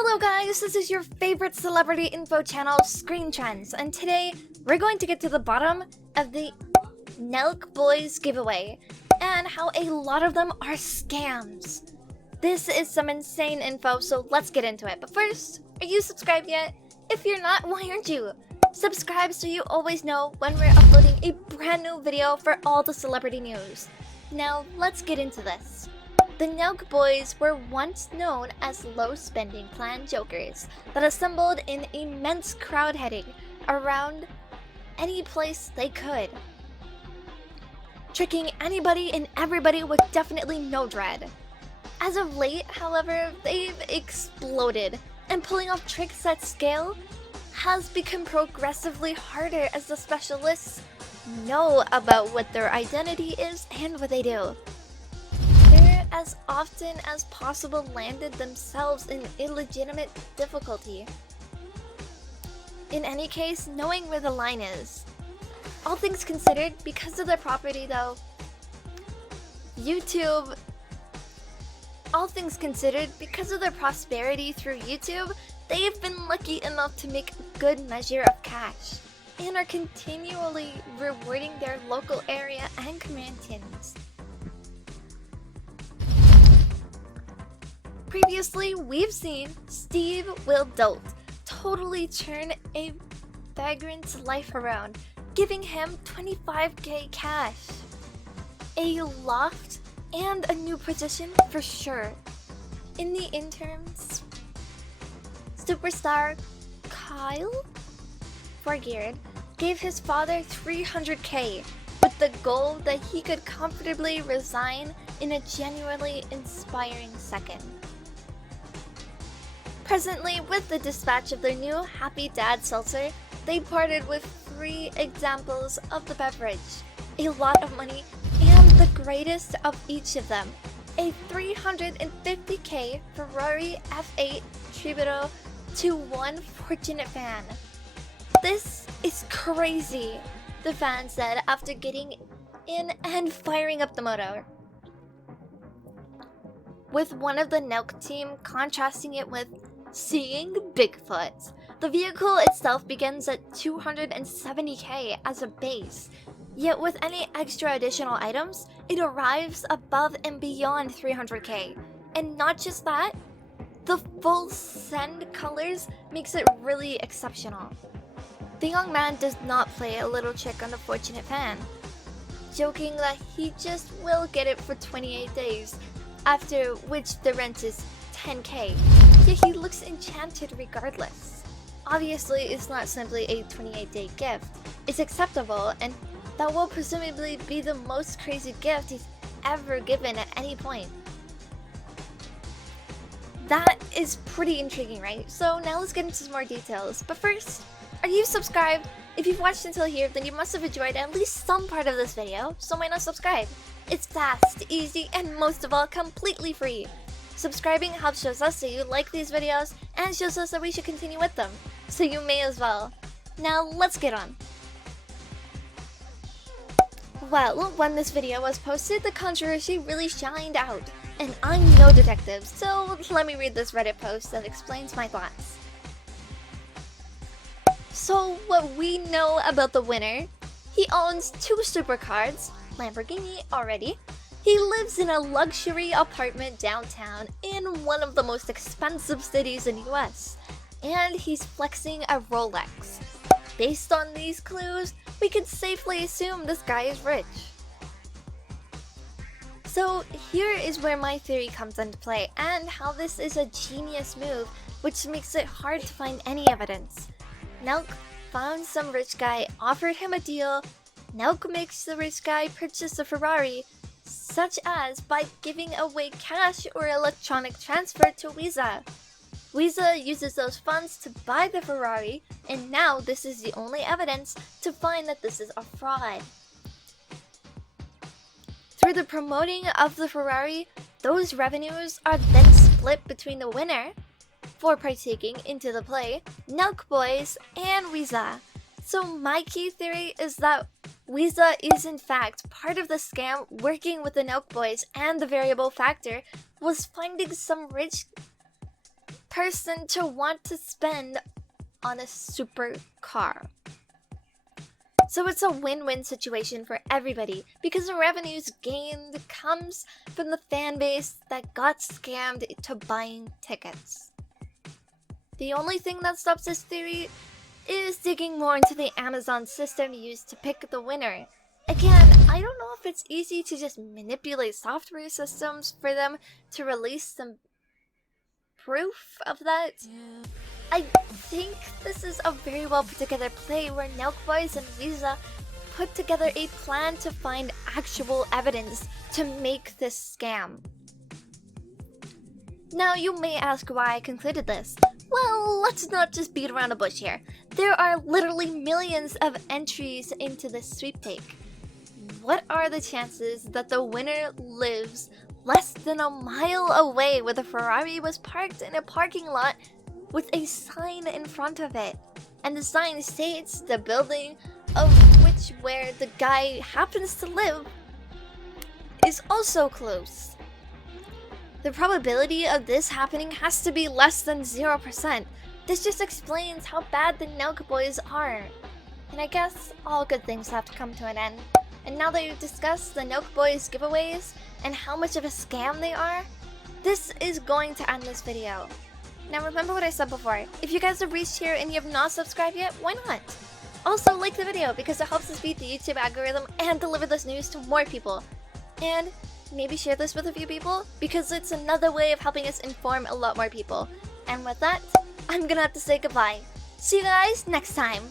Hello guys, this is your favorite celebrity info channel, Screen Trends, and today we're going to get to the bottom of the NELK Boys Giveaway and how a lot of them are scams. This is some insane info, so let's get into it. But first, are you subscribed yet? If you're not, why aren't you? Subscribe so you always know when we're uploading a brand new video for all the celebrity news. Now, let's get into this. The NELK Boys were once known as low-spending plan jokers that assembled in immense crowd heading around any place they could, tricking anybody and everybody with definitely no dread. As of late, however, they've exploded, and pulling off tricks at scale has become progressively harder as the specialists know about what their identity is and what they do. They're as often as possible landed themselves in illegitimate difficulty. In any case, knowing where the line is. All things considered, because of their property though, all things considered, because of their prosperity through YouTube, they've been lucky enough to make a good measure of cash and are continually rewarding their local area and communities. Previously, we've seen Steve Will Dolt totally turn a vagrant's life around, giving him 25k cash, a loft, and a new position for sure. In the interims, superstar Kyle Forgeard gave his father 300k with the goal that he could comfortably resign in a genuinely inspiring second. Presently, with the dispatch of their new Happy Dad seltzer, they parted with 3 examples of the beverage, a lot of money, and the greatest of each of them, a 350k Ferrari F8 Tributo to one fortunate fan. This is crazy, the fan said after getting in and firing up the motor, with one of the NELK team contrasting it with seeing Bigfoot. The vehicle itself begins at 270k as a base, yet with any extra additional items, it arrives above and beyond 300k. And not just that, the full send colors makes it really exceptional. The young man does not play a little trick on the fortunate fan, joking that he just will get it for 28 days, after which the rent is 10k, yet he looks enchanted regardless. Obviously, it's not simply a 28-day gift. It's acceptable, and that will presumably be the most crazy gift he's ever given at any point. That is pretty intriguing, right? So now let's get into some more details. But first, are you subscribed? If you've watched until here, then you must have enjoyed at least some part of this video, so why not subscribe? It's fast, easy, and most of all, completely free. Subscribing helps shows us that you like these videos and shows us that we should continue with them, so you may as well. Now let's get on. Well, when this video was posted, the controversy really shined out, and I'm no detective, so let me read this Reddit post that explains my thoughts. So what we know about the winner: he owns 2 supercars, Lamborghini already. He lives in a luxury apartment downtown in one of the most expensive cities in the US, and he's flexing a Rolex. Based on these clues, we could safely assume this guy is rich. So here is where my theory comes into play, and how this is a genius move, which makes it hard to find any evidence. NELK found some rich guy, offered him a deal. NELK makes the rich guy purchase a Ferrari, such as by giving away cash or electronic transfer to Visa. Visa uses those funds to buy the Ferrari, and now this is the only evidence to find that this is a fraud. Through the promoting of the Ferrari, those revenues are then split between the winner, for partaking into the play, NELK Boys, and Visa. So my key theory is that Visa is in fact part of the scam, working with the NELK Boys, and the variable factor was finding some rich person to want to spend on a supercar. So it's a win-win situation for everybody because the revenues gained comes from the fan base that got scammed into buying tickets. The only thing that stops this theory is digging more into the Amazon system used to pick the winner. Again, I don't know if it's easy to just manipulate software systems for them to release some proof of that. I think this is a very well put together play where NELK Boys and Visa put together a plan to find actual evidence to make this scam. Now you may ask why I concluded this. Well, let's not just beat around the bush here. There are literally millions of entries into this sweepstake. What are the chances that the winner lives less than a mile away where the Ferrari was parked in a parking lot with a sign in front of it? And the sign states the building of which where the guy happens to live is also close. The probability of this happening has to be less than 0%. This just explains how bad the NELK Boys are. And I guess all good things have to come to an end. And now that we've discussed the NELK Boys giveaways and how much of a scam they are, this is going to end this video. Now remember what I said before, if you guys have reached here and you have not subscribed yet, why not? Also like the video because it helps us beat the YouTube algorithm and deliver this news to more people. And maybe share this with a few people because it's another way of helping us inform a lot more people. And with that, I'm gonna have to say goodbye. See you guys next time.